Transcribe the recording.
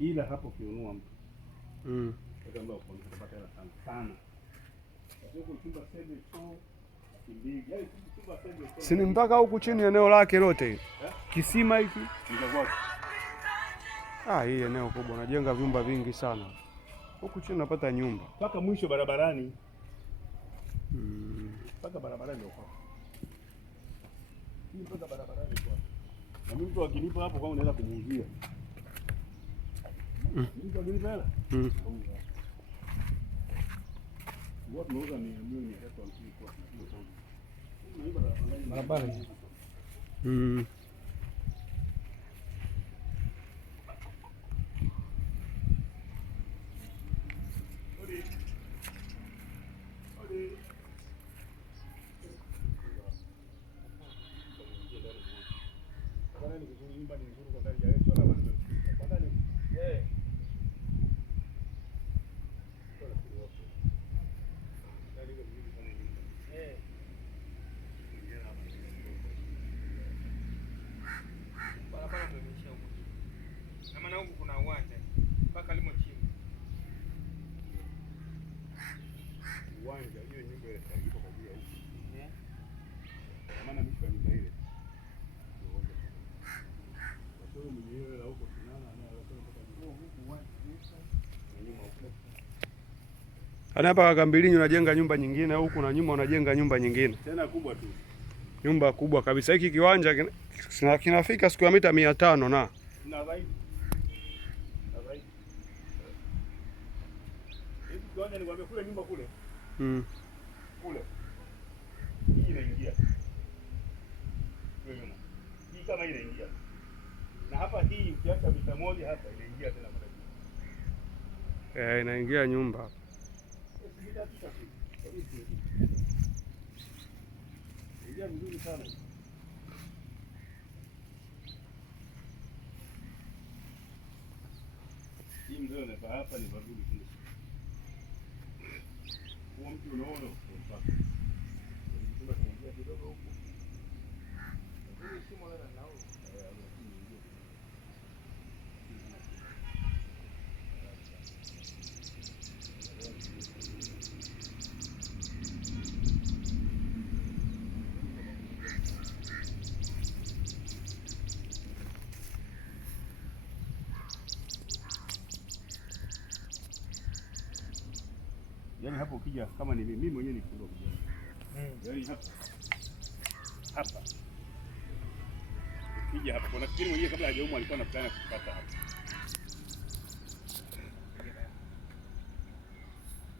Ila hapo ukionua mtu utapata hela sana. Si ni mpaka huku chini eneo lake lote kisima hiki. Hii eneo kubwa, najenga vyumba vingi sana huku chini, napata nyumba mpaka mwisho barabarani. Mpaka barabarani huko. Hii mpaka barabarani kwa. Na mimi mtu akinipa hapo kama unaweza kumuuzia. Mtu akinipa hela? Watu wanauza milioni kwa barabara. Huku kuna uwanja mpaka limo chini. Uwanja hiyo nyumba ile iko kwa juu huko. Maana mimi kwa nyumba ile. Kwa hiyo mwenyewe la huko tunana na huko uwanja. Hapa Kakambilinyi unajenga nyumba nyingine huku na nyuma unajenga nyumba nyingine. Tena kubwa tu. Nyumba kubwa kabisa. Hiki kiwanja kinafika square mita 500 na zaidi. Kiwanja ni kwambia kule nyumba kule. Kule. Hii inaingia. Wewe hii kama ile inaingia. Na hapa hii ukiacha mita moja hapa inaingia tena kwa inaingia nyumba. Ingia vizuri sana. Hii mzee na hapa ni vizuri tu. Mtu unaona mpaka tunataka kuingia kidogo huko. Hii simu wala nao. Yaani hapo ukija kama ni mimi mwenyewe nikifungua kujenga. Yaani hapa. Ukija hapa kuna fikiri mwenyewe kabla hajaumwa alikuwa na plani kupata hapa.